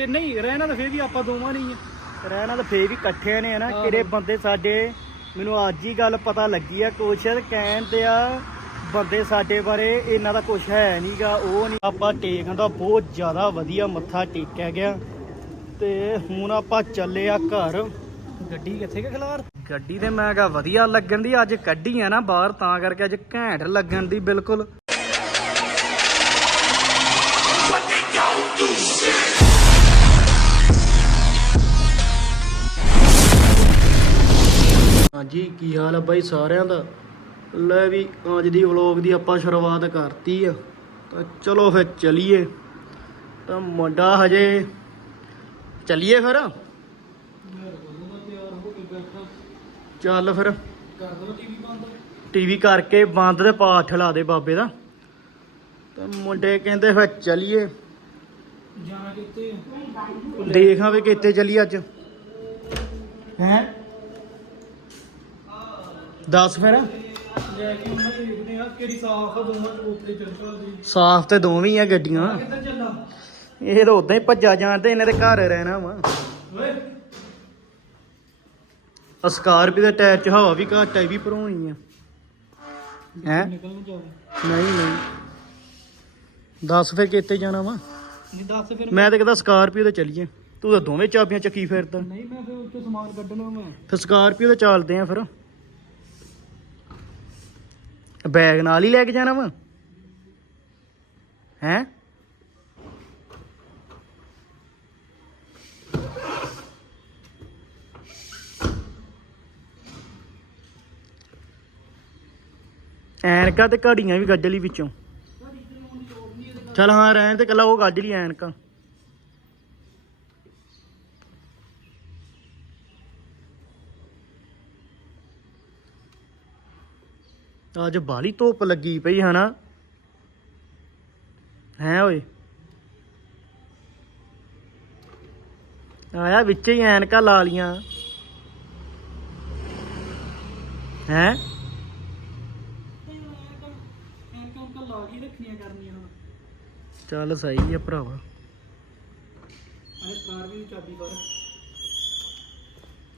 ਫੇਰ ਨਹੀਂ ਰਹਿਣਾ ਤਾਂ ਫੇਰ ਵੀ ਆਪਾਂ ਦੋਵਾਂ ਨਹੀਂ ਆ। ਰਹਿਣਾ ਤਾਂ ਫੇਰ ਵੀ ਇਕੱਠੇ ਨੇ ਨਾ। ਕਿਹੜੇ ਬੰਦੇ ਸਾਡੇ ਮੈਨੂੰ ਅੱਜ ਹੀ ਗੱਲ ਪਤਾ ਲੱਗੀ ਆ ਕਹਿਣ ਤੇ ਆ ਬੰਦੇ ਸਾਡੇ ਬਾਰੇ ਇਹਨਾਂ ਦਾ ਕੁਛ ਹੈ ਨਹੀਂਗਾ ਉਹ ਨਹੀਂ ਆਪਾਂ ਟੇਕਾਂ ਦਾ ਬਹੁਤ ਜ਼ਿਆਦਾ ਵਧੀਆ ਮੱਥਾ ਟੇਕਿਆ ਗਿਆ ਤੇ ਹੁਣ ਆਪਾਂ ਚੱਲੇ ਆ ਘਰ। ਗੱਡੀ ਕਿੱਥੇ ਕਿ ਖਲਾਰ? ਗੱਡੀ ਤੇ ਮੈਂ ਕਿਹਾ ਵਧੀਆ ਲੱਗਣ ਦੀ ਅੱਜ ਕੱਢੀ ਆ ਨਾ ਬਾਹਰ ਤਾਂ ਕਰਕੇ ਅੱਜ ਘੈਂਟ ਲੱਗਣ ਦੀ ਬਿਲਕੁਲ। ਹਾਂਜੀ ਕੀ ਹਾਲ ਆ ਬਾਈ ਸਾਰਿਆਂ ਦਾ? ਲੈ ਵੀ ਅੱਜ ਦੀ ਵਲੌਗ ਦੀ ਆਪਾਂ ਸ਼ੁਰੂਆਤ ਕਰਤੀ ਆ। ਤਾਂ ਚਲੋ ਫਿਰ ਚਲੀਏ। ਤਾਂ ਮੁੰਡਾ ਹਜੇ ਚਲੀਏ ਫਿਰ? ਚੱਲ ਫਿਰ। ਟੀਵੀ ਕਰਕੇ ਬੰਦ ਤੇ ਪਾਠ ਲਾ ਦੇ ਬਾਬੇ ਦਾ। ਤਾਂ ਮੁੰਡੇ ਕਹਿੰਦੇ ਫਿਰ ਚਲੀਏ। ਜਾਣਾ ਕਿੱਥੇ ਦੇਖਾਂ ਵੀ ਕਿੱਥੇ ਚਲੀ ਅੱਜ। ਹੈ? ਦੱਸ ਫਿਰ। ਲੈ ਕੇ ਉਹਨਾਂ ਦੇਖਦੇ ਆ ਕਿਹੜੀ ਸਾਫ਼ ਆ ਦੋਵਾਂ ਦੀ ਤੇ ਦੋਵੇਂ ਹੀ ਆ ਗੱਡੀਆਂ। ਕਿੱਧਰ ਚੱਲਾਂ ਇਹ ਤਾਂ ਉਦਾਂ ਹੀ ਭੱਜਾ ਜਾਂਦੇ ਇਹਨੇ ਤੇ ਘਰ ਰਹਿਣਾ ਵਾ। ਓਏ ਆ ਸਕਾਰਪੀ ਦੇ ਟਾਇਰ 'ਚ ਹਵਾ ਵੀ ਘੱਟ ਆਈ ਵੀ ਭਰੋਣੀ ਆ। ਹੈ? ਨਿਕਲ ਨੂੰ ਜਾਵੇ ਨਹੀਂ ਨਹੀਂ। ਦੱਸ ਫਿਰ ਕਿੱਥੇ ਜਾਣਾ ਵਾ? ਨਹੀਂ ਦੱਸ ਫਿਰ ਮੈਂ ਤਾਂ ਕਹਿੰਦਾ ਸਕਾਰਪੀਓ ਤੇ ਚੱਲੀਏ। ਤੂੰ ਤਾਂ ਦੋਵੇਂ ਚਾਬੀਆਂ ਚੱਕੀ ਫਿਰਦਾ। ਨਹੀਂ ਮੈਂ ਫਿਰ ਉੱਚੋਂ ਸਮਾਨ ਕੱਢਣਾ ਮੈਂ ਫਿਰ ਸਕਾਰਪੀਓ ਤੇ ਚੱਲਦੇ ਆ ਫਿਰ। ਬੈਗ ਨਾਲ ਹੀ ਲੈ ਕੇ ਜਾਣਾ ਵਾ? ਹੈ? ਐਨਕਾਂ ਤੇ ਘੜੀਆਂ ਵੀ ਗੱਜ ਲਈ ਵਿੱਚੋਂ। ਚਲ ਹਾਂ, ਰਹਿਣ ਤੇ ਕੱਲਾ ਉਹ ਗੱਜ ਲਈ ਐਨਕਾਂ। ਅੱਜ ਬਾਲੀ ਧੁੱਪ ਲੱਗੀ ਪਈ ਹਨਾ। ਹੈ ਓਏ। ਆਇਆ ਵਿੱਚ ਹੀ ਐਨਕਾਂ ਲਾ ਲੀਆਂ। ਹੈ? ਚੱਲ ਸਹੀ ਆ ਭਰਾਵਾ। ਅਰੇ ਕਾਰ ਵੀ ਚਾਬੀ ਕਰ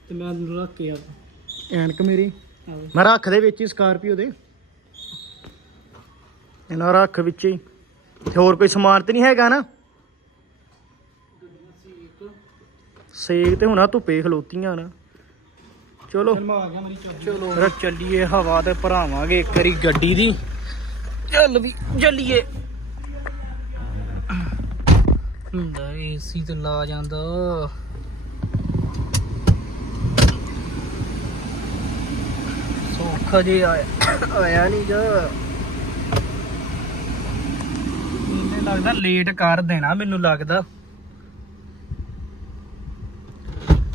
ਤੇ ਮੈਂ ਅੰਦਰ ਰੱਖ ਕੇ ਆ। ਐਨਕ ਮੇਰੀ। ਮੈਂ ਰੱਖ ਦੇ ਵਿੱਚ ਹੀ ਸਕਾਰਪੀਓ ਦੇ। ਇਹਨਾਂ ਰੱਖ ਵਿੱਚ ਹੀ। ਤੇ ਹੋਰ ਕੋਈ ਸਮਾਨ ਤੇ ਨਹੀਂ ਹੈਗਾ ਨਾ? ਸੇਕ ਤੇ ਹੁਣਾ ਧੁੱਪੇ ਖਲੋਤੀਆਂ ਨਾ। ਚਲੋ। ਚਲੋ ਚੱਲੀਏ ਹਵਾ ਤੇ ਭਰਾਵਾਂਗੇ ਇੱਕ ਵਾਰੀ ਗੱਡੀ ਦੀ। ਚੱਲ ਵੀ ਚੱਲੀਏ। ਹੁੰਦਾ ਏਸੀ ਤੇ ਲਾ ਜਾਂਦਾ। ਸੌਖਾ ਜੇ ਆਇਆ ਆਇਆ ਨਹੀਂ ਗਾ ਮੈਨੂੰ ਲੱਗਦਾ ਲੇਟ ਕਰ ਦੇਣਾ ਮੈਨੂੰ ਲੱਗਦਾ।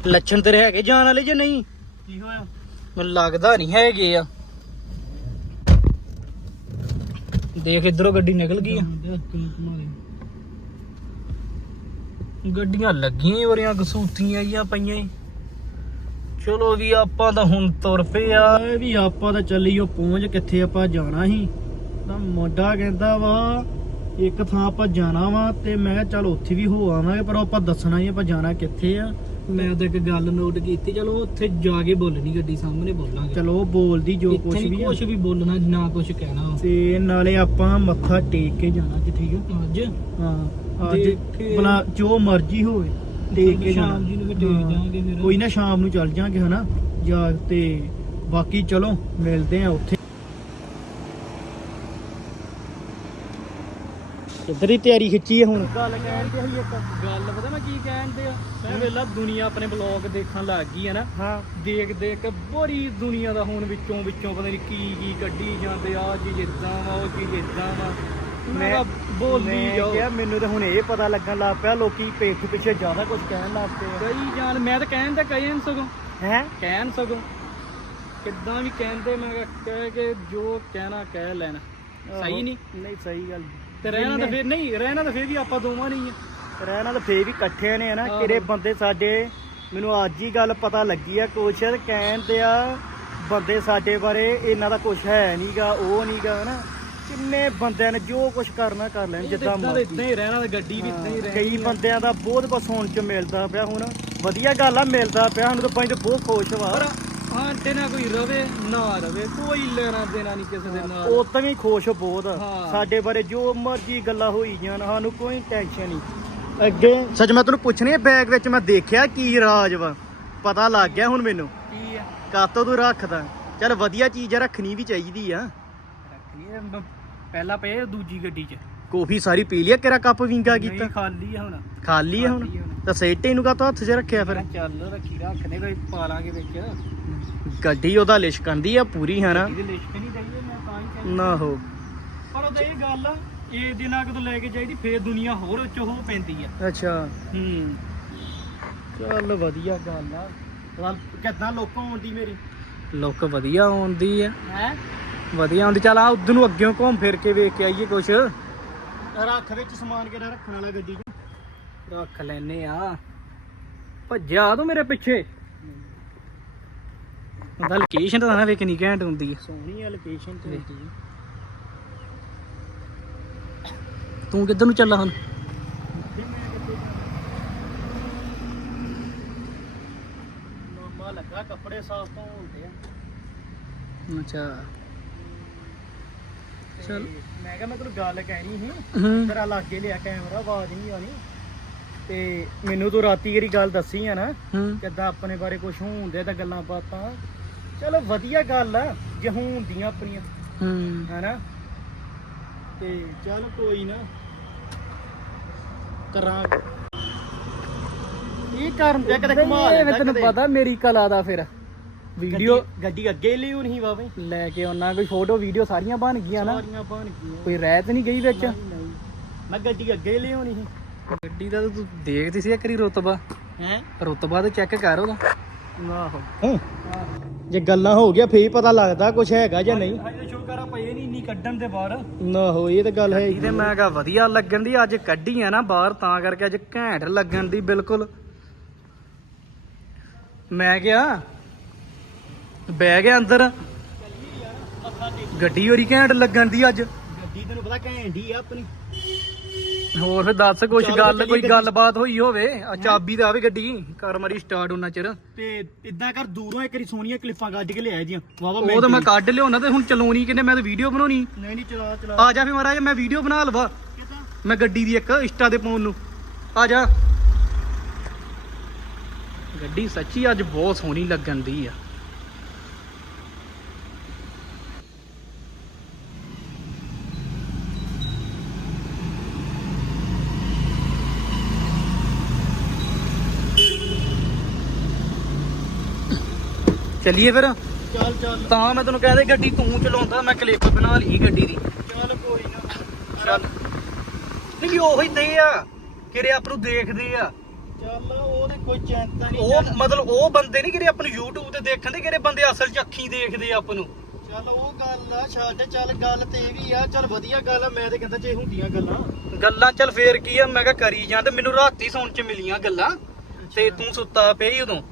ਲੱਛਣ ਤੇਰੇ ਹੈਗੇ ਜਾਣ ਵਾਲੇ ਜਾਂ ਨਹੀਂ? ਕੀ ਹੋਇਆ? ਮੈਨੂੰ ਲੱਗਦਾ ਨਹੀਂ ਹੈਗੇ ਆ। ਦੇਖ ਇਧਰੋਂ ਗੱਡੀ ਨਿਕਲ ਗਈ ਆ। ਗੱਡੀਆਂ ਲੱਗੀਆਂ ਵਰੀਆਂ ਕਸੂਤੀਆਂ ਆਈਆਂ ਪਈਆਂ। ਚਲੋ ਵੀ ਆਪਾਂ ਤਾਂ ਹੁਣ ਤੁਰ ਪਏ ਆ। ਵੀ ਆਪਾਂ ਤਾਂ ਚੱਲੀਓ ਪਹੁੰਚ ਕਿੱਥੇ ਆਪਾਂ ਜਾਣਾ ਸੀ? ਤਾਂ ਮੁੰਡਾ ਕਹਿੰਦਾ ਵਾ ਇੱਕ ਥਾਂ ਆਪਾਂ ਜਾਣਾ ਵਾ ਤੇ ਮੈਂ ਚੱਲ ਉੱਥੇ ਵੀ ਹੋ ਆਵਾਂਗੇ ਪਰ ਆਪਾਂ ਦੱਸਣਾ ਹੀ ਆਪਾਂ ਜਾਣਾ ਕਿੱਥੇ ਆ। ਮੈਂ ਤਾਂ ਇੱਕ ਗੱਲ ਨੋਟ ਕੀਤੀ ਚਲੋ ਉੱਥੇ ਜਾ ਕੇ ਬੋਲਣੀ ਗੱਡੀ ਸਾਹਮਣੇ ਬੋਲਾਂਗੇ। ਚਲੋ ਬੋਲਦੀ ਜੋ ਕੁਝ ਵੀ ਆ। ਕੁਛ ਵੀ ਬੋਲਣਾ ਨਾ ਕੁਛ ਕਹਿਣਾ। ਤੇ ਨਾਲੇ ਆਪਾਂ ਮੱਥਾ ਟੇਕ ਕੇ ਜਾਣਾ ਜੀ ਠੀਕ ਆ? ਅੱਜ? ਹਾਂ ਅੱਜ ਭਲਾ ਜੋ ਮਰਜ਼ੀ ਹੋਵੇ ਟੇਕ ਕੇ ਜਾਣਾ। ਸ਼ਾਮ ਜੀ ਨੂੰ ਵੀ ਟੇਕ ਹਾਂ। ਜਾਾਂਗੇ ਕੋਈ ਨਾ ਸ਼ਾਮ ਨੂੰ ਚੱਲ ਜਾਾਂਗੇ ਹਨਾ ਜਾ ਤੇ ਬਾਕੀ ਚਲੋ ਮਿਲਦੇ ਆ ਉੱਥੇ। ਕਿੱਧਰ ਦੀ ਤਿਆਰੀ ਖਿੱਚੀ ਹੈ ਹੁਣ? ਗੱਲ ਕਹਿੰਦੇ ਸੀ ਇੱਕ ਗੱਲ ਪਤਾ ਮੈਂ ਕੀ ਕਹਿੰਦੇ ਆ ਮੈਂ ਵੇਲਾ ਦੁਨੀਆ ਆਪਣੇ ਬਲੌਗ ਦੇਖਣ ਲੱਗ ਗਈ ਹੈ ਨਾ। ਹਾਂ। ਦੇਖ ਦੇਖ ਕੇ ਬੜੀ ਦੁਨੀਆ ਦਾ ਹੁਣ ਵਿੱਚੋਂ ਵਿੱਚੋਂ ਪਤਾ ਨਹੀਂ ਕੀ ਕੀ ਕੱਢੀ ਜਾਂਦੇ ਆ ਚੀਜ਼ ਇਦਾਂ ਵਾ ਉਹ ਚੀਜ਼ ਇਦਾਂ ਵਾ। ਮੈਂ ਕਿਹਾ ਜਾਓ ਕਿਹਾ ਮੈਨੂੰ ਤਾਂ ਹੁਣ ਇਹ ਪਤਾ ਲੱਗਣ ਲੱਗ ਪਿਆ ਲੋਕੀ ਪਿੱਠ ਪਿੱਛੇ ਜ਼ਿਆਦਾ ਕੁਝ ਕਹਿਣ ਲੱਗ ਪਏ ਕਈ ਜਾਨ ਮੈਂ ਤਾਂ ਕਹਿਣ ਤਾਂ ਕਹਿਣ ਸਗੋਂ। ਹੈ? ਕਹਿਣ ਸਗੋਂ। ਕਿੱਦਾਂ ਵੀ ਕਹਿੰਦੇ ਮੈਂ ਕਿਹਾ ਕਹਿ ਕੇ ਜੋ ਕਹਿਣਾ ਕਹਿ ਲੈਣਾ। ਸਹੀ ਨਹੀਂ ਨਹੀਂ ਸਹੀ ਗੱਲ। ਤੇ ਰਹਿਣਾ ਤਾਂ ਫਿਰ ਨਹੀਂ ਰਹਿਣਾ ਤਾਂ ਫਿਰ ਵੀ ਆਪਾਂ ਦੋਵਾਂ ਨਹੀਂ ਆ। ਰਹਿਣਾ ਤਾਂ ਫੇਰ ਵੀ ਇਕੱਠੇ ਨੇ ਨਾ ਆਹੋ। ਕਿਹੜੇ ਬੰਦੇ ਸਾਡੇ ਮੈਨੂੰ ਅੱਜ ਹੀ ਗੱਲ ਪਤਾ ਲੱਗੀ ਆ ਕੁਛ ਕਹਿਣ ਤੇ ਆ ਬੰਦੇ ਸਾਡੇ ਬਾਰੇ ਇਹਨਾਂ ਦਾ ਕੁਛ ਹੈ ਨਹੀਂਗਾ ਉਹ ਨਹੀਂਗਾ ਹਨਾ। ਕਿੰਨੇ ਬੰਦਿਆਂ ਨੇ ਜੋ ਕੁਝ ਕਰਨਾ ਕਰ ਲੈਣ ਜਿੱਦਾਂ ਮਰਜ਼ੀ। ਇਦਾਂ ਹੀ ਰਹਿਣਾ ਤੇ ਗੱਡੀ ਵੀ ਇਦਾਂ ਹੀ ਰਹਿਣੀ ਕਈ ਆ। ਬੰਦਿਆਂ ਦਾ ਬਹੁਤ ਕੁਝ ਸੁਣਨ ਚ ਮਿਲਦਾ ਪਿਆ ਹੁਣ। ਵਧੀਆ ਗੱਲ ਆ ਮਿਲਦਾ ਪਿਆ ਸਾਨੂੰ ਤਾਂ ਪੰਜ ਬਹੁਤ ਖੁਸ਼ ਵਾ। ਪਰ ਆਂਟੇ ਨਾਲ ਕੋਈ ਰਵੇ ਨਾ ਰਵੇ ਕੋਈ ਲੈਣਾ ਦੇਣਾ ਨਹੀਂ ਕਿਸੇ ਦੇ ਨਾਲ। ਉਹ ਤਾਂ ਵੀ ਖੁਸ਼ ਬਹੁਤ। ਆ। ਹਾਂ। ਸਾਡੇ ਬਾਰੇ ਜੋ ਮਰਜ਼ੀ ਗੱਲਾਂ ਹੋਈ ਜਾਣ ਸਾਨੂੰ ਕੋਈ ਟੈਨਸ਼ਨ ਨਹੀਂ। ਅੱਗੇ ਸੱਚ ਮੈਂ ਤੈਨੂੰ ਪੁੱਛਣੀ ਹੈ ਬੈਗ ਵਿੱਚ ਮੈਂ ਦੇਖਿਆ ਕੀ ਰਾਜ ਵਾ? ਪਤਾ ਲੱਗ ਗਿਆ ਹੁਣ ਮੈਨੂੰ। ਕੀ ਆ? ਕਾਤੋਂ ਤੂੰ ਰੱਖਦਾ? ਚੱਲ ਵਧੀਆ ਚੀਜ਼ ਰੱਖਣੀ ਵੀ ਚਾਹੀਦੀ ਆ। ਰੱਖੀ ਆ, ਪਹਿਲਾਂ ਪਏ ਆ ਦੂਜੀ ਗੱਡੀ 'ਚ। ਕਾਫੀ ਸਾਰੀ ਪੀ ਲਿਆ ਕਿਹੜਾ ਕੱਪ ਵਿੰਗਾ ਕੀਤਾ? ਨਹੀਂ ਖਾਲੀ ਆ ਹੁਣ। ਖਾਲੀ ਆ ਹੁਣ? ਖਾਲੀ ਆ ਹੁਣ। ਤਾਂ ਸੇਟੇ ਨੂੰ ਕਾਤੋਂ ਹੱਥ 'ਚ ਰੱਖਿਆ ਫਿਰ? ਮੈਂ ਚੱਲ ਰੱਖੀ ਰੱਖਨੇ ਕੋਈ ਪਾ ਲਾਂਗੇ ਵਿੱਚ। ਗੱਡੀ ਉਹਦਾ ਲਿਸ਼ਕੰਦੀ ਆ ਪੂਰੀ ਹੈ ਨਾ ਇਹਦੇ ਲਿਸ਼ਕ ਨਹੀਂ ਚਾਹੀਏ ਮੈਂ ਤਾਂ ਹੀ ਚਾਹੀਦੀ ਨਾ ਹੋ। ਪਰ ਉਹਦਾ ਇਹ ਗੱਲ ਆ, ਇਹ ਦਿਨਾਂ ਕਦੋਂ ਲੈ ਕੇ ਜਾਈਦੀ ਫੇਰ ਦੁਨੀਆ ਹੋਰ ਉੱਚ ਹੋ ਪੈਂਦੀ ਆ। ਅੱਛਾ। ਹੂੰ। ਚੱਲ ਵਧੀਆ ਗੱਲ ਆ। ਕਿੱਦਾਂ ਲੋਕਾਂ ਆਉਂਦੀ ਮੇਰੀ? ਲੁੱਕ ਵਧੀਆ ਆਉਂਦੀ ਆ। ਹੈ? ਵਧੀਆ ਆਉਂਦੀ ਚੱਲ ਆ ਉਧਰ ਨੂੰ ਅੱਗੇ ਘੁੰਮ ਫਿਰ ਕੇ ਵੇਖ ਕੇ ਆਈਏ ਕੁਛ। ਰੱਖ ਵਿੱਚ ਸਮਾਨ ਕਿਹੜਾ ਰੱਖਣ ਵਾਲਾ ਗੱਡੀ 'ਚ? ਰੱਖ ਲੈਨੇ ਆ। ਭੱਜਿਆ ਤੂੰ ਮੇਰੇ ਪਿੱਛੇ। ਉਹਦਾ ਲੋਕੇਸ਼ਨ ਤਾਂ ਨਾ ਨਹੀਂ ਘੈਂਟ ਹੁੰਦੀ ਹੈ ਸੋਹਣੀ ਆ ਲੋਕੇਸ਼ਨ ਤੇ ਹੁੰਦੀ ਤੂੰ ਕਿੱਧਰ ਨੂੰ ਚੱਲਾ ਹਨ ਮਾਮਾ ਲੱਗਾ ਕੱਪੜੇ ਸਾਫ਼ ਤੋਂ। ਹੁੰਦੇ ਆ ਅੱਛਾ ਚੱਲ। ਮੈਂ ਕਿਹਾ ਮੈਂ ਤੈਨੂੰ ਗੱਲ ਕਹਿਣੀ ਸੀ। ਹੂੰ। ਤੇਰਾ ਲਾਗੇ ਲਿਆ ਕੈਮਰਾ ਆਵਾਜ਼ ਨਹੀਂ ਆਣੀ ਤੇ ਮੈਨੂੰ ਤੂੰ ਰਾਤੀ ਜਿਹੜੀ ਗੱਲ ਦੱਸੀ ਆ ਨਾ। ਹੂੰ। ਕਿੱਦਾਂ ਆਪਣੇ ਬਾਰੇ ਕੁਝ ਹੁੰਦੇ ਤਾਂ ਗੱਲਾਂ ਬਾਤਾਂ। ਚਲੋ ਵਧੀਆ ਗੱਲ ਆ ਜੇ ਹੁੰਦੀਆਂ ਆਪਣੀਆਂ। ਹੂੰ। ਹੈਨਾ? ਤੇ ਚੱਲ ਕੋਈ ਨਾ। ਕਰਾਂ। ਇਹ ਕਰਨ ਤੇ ਕਦੇ ਘੁਮਾ ਇਹ ਲੈਂਦਾ ਤੈਨੂੰ ਕਦੇ। ਪਤਾ ਮੇਰੀ ਕਲਾ ਦਾ ਫਿਰ। ਵੀਡੀਓ ਗੱਡੀ- ਗੱਡੀ ਅੱਗੇ ਲਈ ਨਹੀਂ ਬਾਬੇ ਲੈ ਕੇ ਆਉਣਾ ਕੋਈ ਫੋਟੋ ਵੀਡੀਓ ਸਾਰੀਆਂ ਬਣ ਗਈਆਂ ਨਾ। ਸਾਰੀਆਂ ਬਣ ਗਈਆਂ। ਕੋਈ ਰਹਿ ਤਾਂ ਨਹੀਂ ਗਈ ਵਿੱਚ। ਨਹੀਂ, ਨਹੀਂ। ਮੈਂ ਗੱਡੀ ਅੱਗੇ ਹੋਣੀ ਸੀ। ਗੱਡੀ ਦਾ ਤਾਂ ਤੂੰ ਦੇਖਦੀ ਸੀ ਇੱਕ ਵਾਰੀ ਰੁਤਬਾ। ਹੈ? ਰੁਤਬਾ ਤੇ ਚੈੱਕ ਕਰ ਉਹਦਾ। ਆਹੋ। ਹੂੰ। ਜੇ ਗੱਲਾਂ ਹੋ ਗਿਆ ਫੇਰ ਪਤਾ ਲੱਗਦਾ ਕੁਝ ਹੈਗਾ ਜਾਂ ਨਹੀਂ। ਹਜੇ ਸ਼ੁਕਰ ਆ ਪਏ ਨਹੀਂ ਇੰਨੀ ਕੱਢਣ ਦੇ ਬਾਹਰ। ਨਾ ਹੋ ਇਹ ਤਾਂ ਗੱਲ ਹੈ ਤੇ ਮੈਂ ਕਿਹਾ ਵਧੀਆ ਲੱਗਣ ਦੀ ਅੱਜ ਕੱਢੀ ਆ ਨਾ ਬਾਹਰ ਤਾਂ ਕਰਕੇ ਅੱਜ ਘੈਂਟ ਲੱਗਣ ਦੀ ਬਿਲਕੁਲ। ਮੈਂ ਕਿਹਾ ਬਹਿ ਗਿਆ ਅੰਦਰ। ਗੱਡੀ ਹੋਰੀ ਘੈਂਟ ਲੱਗਣ ਦੀ ਅੱਜ। ਗੱਡੀ ਤੈਨੂੰ ਪਤਾ ਘੈਂਡੀ ਆ ਆਪਣੀ। ਹੋਰ ਫਿਰ ਦੱਸ ਕੁਛ ਚੱਲ ਗੱਲ ਚੱਲੀਏ ਕੋਈ ਗੱਡੀ। ਗੱਲਬਾਤ ਹੋਈ ਹੋਵੇ। ਆ ਚਾਬੀ ਤੇ ਆਵੇ ਗੱਡੀ ਕਰ ਮਰੀ ਸਟਾਰਟ ਉਹਨਾਂ ਚਿਰ। ਤੇ ਇਦਾਂ ਕਰ ਦੂਰੋਂ ਇੱਕ ਵਾਰੀ ਸੋਹਣੀਆਂ ਕਲਿੱਪਾਂ ਕੱਢ ਕੇ ਲਿਆਏ ਦੀਆਂ ਵਾਵਾ ਉਹ ਤਾਂ ਮੈਂ ਕੱਢ ਲਿਆਉਣਾ ਤੇ ਹੁਣ ਚਲਾਉਣੀ ਕਿੰਨੇ ਮੈਂ ਤਾਂ ਵੀਡੀਓ ਬਣਾਉਣੀ। ਨਹੀਂ ਨਹੀਂ ਚਲਾ ਚਲਾ। ਆ ਜਾ ਫੇ ਮਹਾਰਾਜ ਮੈਂ ਵੀਡੀਓ ਬਣਾ ਲਵਾ। ਕਿਦਾਂ? ਮੈਂ ਗੱਡੀ ਦੀ ਇੱਕ ਇੰਸਟਾ ਤੇ ਪਾਉਣ ਨੂੰ। ਆ ਜਾ। ਗੱਡੀ ਸੱਚੀ ਅੱਜ ਬਹੁਤ ਸੋਹਣੀ ਲੱਗਣ ਦੀ ਆ। ਚੱਲੀਏ ਫਿਰ? ਚੱਲ ਚੱਲ। ਤਾਂ ਮੈਂ ਤੈਨੂੰ ਕਹਿੰਦੇ ਗੱਡੀ ਤੂੰ ਚਲਾਉਂਦਾ ਮੈਂ ਕਲਿੱਪ ਬਣਾ ਲਈ ਗੱਡੀ ਦੀ। ਚੱਲ ਕੋਈ ਨਾ। ਚੱਲ। ਨਹੀਂ ਉਹੀ ਦੇ ਆ ਕਿਰੇ ਆਪ ਨੂੰ ਦੇਖਦੇ ਆ। ਚੱਲ ਉਹਦੇ ਕੋਈ ਚਿੰਤਾ ਨਹੀਂ ਉਹ ਮਤਲਬ ਉਹ ਬੰਦੇ ਨਹੀਂ ਕਿਰੇ ਆਪ ਨੂੰ YouTube ਤੇ ਦੇਖਣ ਦੇ ਕਿਰੇ ਬੰਦੇ ਅਸਲ ਚ ਅੱਖੀਂ ਦੇਖਦੇ ਆ ਆਪ ਨੂੰ। ਚੱਲ ਉਹ ਗੱਲ ਆ ਛੱਡ ਚੱਲ ਗੱਲ ਤੇ ਵੀ ਆ ਚੱਲ ਵਧੀਆ ਗੱਲ ਆ ਮੈਂ ਤੇ ਕਹਿੰਦਾ ਜੇ ਹੁੰਦੀਆਂ ਗੱਲਾਂ। ਗੱਲਾਂ ਚੱਲ ਫੇਰ ਕੀ ਆ ਮੈਂ ਕਿਹਾ ਕਰੀ ਜਾਂ ਤੇ ਮੈਨੂੰ ਰਾਤੀ ਸੌਣ ਚ ਮਿਲੀਆਂ ਗੱਲਾਂ ਤੇ ਤੂੰ ਸੁੱਤਾ ਪਿਆ ਹੀ ਉਦੋਂ।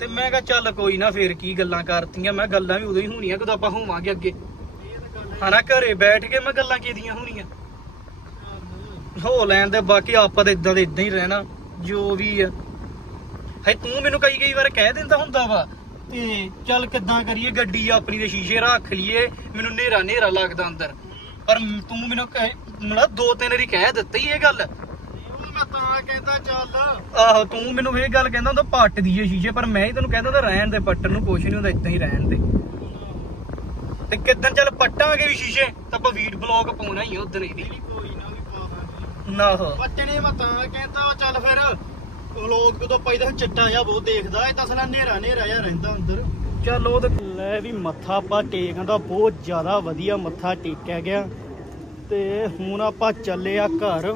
ਤੇ ਮੈਂ ਕਿਹਾ ਚੱਲ ਕੋਈ ਨਾ ਫੇਰ ਕੀ ਗੱਲਾਂ ਕਰਤੀਆਂ, ਮੈਂ ਗੱਲਾਂ ਵੀ ਉਦੋਂ ਹੀ ਹੋਣੀਆਂ, ਕਦੋਂ ਆਪਾਂ ਹੋਵਾਂਗੇ ਅੱਗੇ। ਹਨਾ ਘਰੇ ਬੈਠ ਕੇ ਮੈਂ ਗੱਲਾਂ ਕਿਹਦੀਆਂ ਹੋਣੀਆਂ। ਹੋ ਲੈਣ ਦੇ, ਬਾਕੀ ਆਪਾਂ ਤਾਂ ਇਦਾਂ ਦੇ ਇਦਾਂ ਹੀ ਰਹਿਣਾ, ਜੋ ਵੀ ਆ। ਹੈ ਤੂੰ ਮੈਨੂੰ ਕਈ ਕਈ ਵਾਰ ਕਹਿ ਦਿੰਦਾ ਹੁੰਦਾ ਵਾ ਤੇ ਚੱਲ ਕਿੱਦਾਂ ਕਰੀਏ, ਗੱਡੀ ਆਪਣੀ ਦੇ ਸ਼ੀਸ਼ੇ ਰੱਖ ਲਈਏ, ਮੈਨੂੰ ਨੇਰਾ ਨੇਰਾ ਲੱਗਦਾ ਅੰਦਰ। ਪਰ ਤੂੰ ਮੈਨੂੰ ਕਹੇ ਮਤਲਬ ਦੋ ਤਿੰਨ ਵਾਰੀ ਕਹਿ ਦਿੱਤੀ ਇਹ ਗੱਲ। ਕਹਿੰਦਾ ਚੱਲ। ਆਹੋ ਤੂੰ ਮੈਨੂੰ ਇਹ ਗੱਲ ਕਹਿੰਦਾ ਹੁੰਦਾ ਪੱਟ ਦੀਏ ਸ਼ੀਸ਼ੇ ਪਰ ਮੈਂ ਹੀ ਤੈਨੂੰ ਕਹਿੰਦਾ ਹੁੰਦਾ ਰਹਿਣ ਦੇ ਪੱਟਣ ਨੂੰ ਕੁਛ ਨਹੀਂ ਹੁੰਦਾ ਇਦਾਂ ਹੀ ਰਹਿਣ ਦੇ। ਤੇ ਕਿੱਦਣ ਚੱਲ ਪੱਟਾਂਗੇ ਵੀ ਸ਼ੀਸ਼ੇ ਤਾਂ ਆਪਾਂ ਵੀਡ ਬਲੌਗ ਪਾਉਣਾ ਹੀ ਆ ਉਦੋਂ ਇਹਦੀ। ਕੋਈ ਨਾ ਵੀ ਪਾਵਾਂਗੇ ਨਾ ਹੋ। ਪੱਟਣੇ ਮੈਂ ਤਾਂ ਕਹਿੰਦਾ ਚੱਲ ਫਿਰ ਲੋਕ ਕਦੋਂ ਪੈਦਾ ਚਿੱਟਾ ਜਿਹਾ ਬਹੁਤ ਦੇਖਦਾ ਇਹ ਤਾਂ ਸਲਾ ਹਨੇਰਾ ਹਨੇਰਾ ਜਿਹਾ ਰਹਿੰਦਾ ਅੰਦਰ। ਚੱਲ ਉਹ ਤੇ ਲੈ ਵੀ ਮੱਥਾ ਆਪਾਂ ਟੇਕਣ ਦਾ ਬਹੁਤ ਜ਼ਿਆਦਾ ਵਧੀਆ ਮੱਥਾ ਟੇਕਿਆ ਗਿਆ। ਤੇ ਹੁਣ ਆਪਾਂ ਚੱਲੇ ਆ ਘਰ।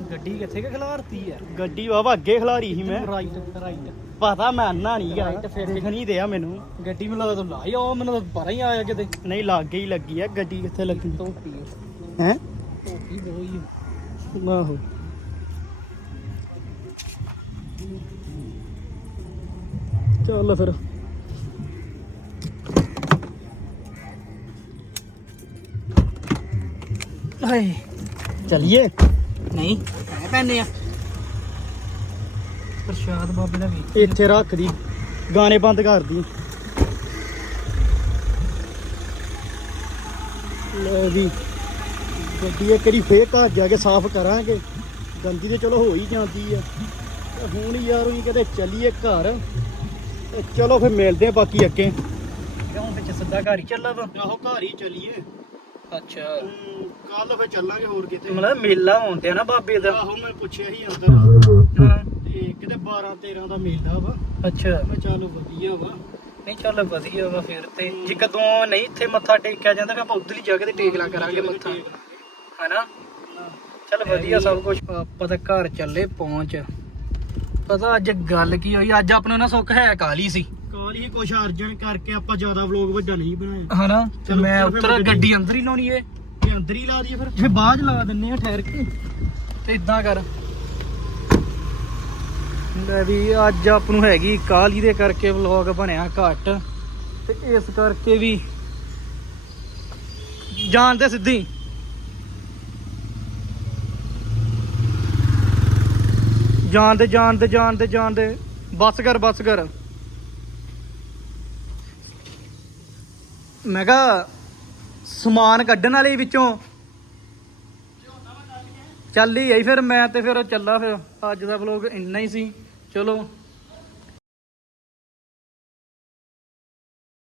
ਗੱਡੀ ਕਿੱਥੇ ਕਿ ਖਿਲਾਰਤੀ ਆ? ਗੱਡੀ ਵਾਵਾ ਅੱਗੇ ਖਿਲਾਰੀ ਸੀ ਮੈਂ। ਰਾਈਟ ਰਾਈਟ ਪਤਾ ਮੈਂ ਅੰਨਾ ਨਹੀਂ ਗਾ Right, ਫਿਰ ਦਿਖ ਨਹੀਂ ਦਿਆ ਮੈਨੂੰ। ਗੱਡੀ ਮੈਨੂੰ ਲੱਗਦਾ ਤੂੰ ਲਾਈ ਉਹ ਮੈਨੂੰ ਤਾਂ ਪਰਾਂ ਹੀ ਆਇਆ ਕਿਤੇ। ਨਹੀਂ ਲੱਗੇ ਹੀ ਲੱਗੀ ਆ ਗੱਡੀ ਕਿੱਥੇ ਲੱਗੀ? ਧੋਪੀ ਹੈ? ਧੋਪੀ ਬੋਈ ਆਹੋ। ਚੱਲ ਫਿਰ। ਹਾਏ। ਚਲਿਏ? ਨਹੀਂ। ਐ ਪੈਨੇ ਆ। ਪ੍ਰਸ਼ਾਦ ਬਾਬੇ ਦਾ ਵੀ। ਇੱਥੇ ਰੱਖ ਦੀ ਗਾਣੇ ਬੰਦ ਕਰ ਦੀ ਲੋ ਜੀ ਗੱਡੀ ਇੱਕ ਵਾਰੀ ਫੇਰ ਘਰ ਜਾ ਕੇ ਸਾਫ਼ ਕਰਾਂਗੇ। ਗੰਦੀ ਤੇ ਚਲੋ ਹੋ ਹੀ ਜਾਂਦੀ ਆ। ਤੇ ਹੁਣ ਯਾਰ ਉਹੀ ਕਹਿੰਦੇ ਚੱਲੀਏ ਘਰ। ਤੇ ਚਲੋ ਫਿਰ ਮਿਲਦੇ ਆ ਬਾਕੀ ਅੱਗੇ। ਕਿਉਂ? ਵਿੱਚ ਸਿੱਧਾ ਘਰ ਹੀ ਚੱਲਾ ਵਾ। ਆਹੋ ਘਰ ਹੀ ਚੱਲੀਏ। ਅੱਛਾ। ਕੱਲ ਫਿਰ ਚੱਲਾਂਗੇ ਹੋਰ ਕਿਤੇ। ਮਤਲਬ ਮੇਲਾ ਹੁੰਦੇ ਆ ਨਾ ਬਾਬੇ ਦਾ। ਆਹੋ ਮੈਂ ਪੁੱਛਿਆ ਸੀ ਅੰਦਰ ਹਾਂ। ਤੇ ਕਿਤੇ 12 13 ਦਾ ਮੇਲਾ ਵਾ। ਅੱਛਾ। ਮੈਂ ਚੱਲ ਵਧੀਆ ਵਾ। ਨਹੀਂ ਚੱਲ ਵਧੀਆ ਵਾ ਫਿਰ ਤੇ। ਜੇ ਕਦੋਂ ਨਹੀਂ ਇੱਥੇ ਮੱਥਾ ਟੇਕਿਆ ਜਾਂਦਾ ਫਿਰ ਆਪਾਂ ਉਧਰਲੀ ਜਗ੍ਹਾ ਤੇ ਟੇਕ ਲਾ ਕਰਾਂਗੇ ਮੱਥਾ। ਹਨਾ? ਚੱਲ ਵਧੀਆ ਸਭ ਕੁਝ ਆਪਾਂ ਤਾਂ ਘਰ ਚੱਲੇ ਪਹੁੰਚ। ਪਤਾ ਅੱਜ ਗੱਲ ਕੀ ਹੋਈ? ਅੱਜ ਆਪਣੇ ਨਾਲ ਸੁੱਖ ਹੈ ਕਾਲੀ ਸੀ। ਕਾਲ ਹੀ ਕੁਛ ਅਰਜਨ ਕਰਕੇ ਆਪਾਂ ਜ਼ਿਆਦਾ ਵਲੋਗ ਵੱਡਾ ਨਹੀਂ ਬਣਾਇਆ। ਹਨਾ? ਤੇ ਚਲੋ ਮੈਂ ਉੱਪਰ ਫਿਰ ਉੱਤਰ ਗੱਡੀ- ਗੱਡੀ ਅੰਦਰ ਹੀ ਲਾਉਣੀ ਏ। ਇਹ ਅੰਦਰ ਹੀ ਲਾ ਦਈਏ ਫਿਰ। ਫੇ ਬਾਅਦ 'ਚ ਲਾ ਦਿੰਨੇ ਆ ਠਹਿਰ ਕੇ। ਤੇ ਇਦਾਂ ਕਰ। ਲੈ ਵੀ ਅੱਜ ਆਪ ਨੂੰ ਹੈਗੀ ਕਾਲੀ ਦੇ ਕਰਕੇ ਵਲੌਗ ਬਣਿਆ ਘੱਟ। ਤੇ ਇਸ ਕਰਕੇ ਵੀ ਜਾਣ ਦੇ ਸਿੱਧੀ। ਜਾਣ ਦੇ ਜਾਣ ਦੇ ਜਾਣ ਦੇ ਜਾਣ ਦੇ ਬੱਸ ਕਰ ਬੱਸ ਕਰ। ਮੈਂ ਕਿਹਾ, ਸਮਾਨ ਕੱਢਣ ਵਾਲੇ ਵਿੱਚੋਂ। ਚੱਲ ਹੀ ਆਈ ਫਿਰ, ਮੈਂ ਤੇ ਫਿਰ ਚੱਲਾ ਫਿਰ। ਅੱਜ ਦਾ ਵਲੋਗ ਇੰਨਾ ਹੀ ਸੀ। ਚਲੋ।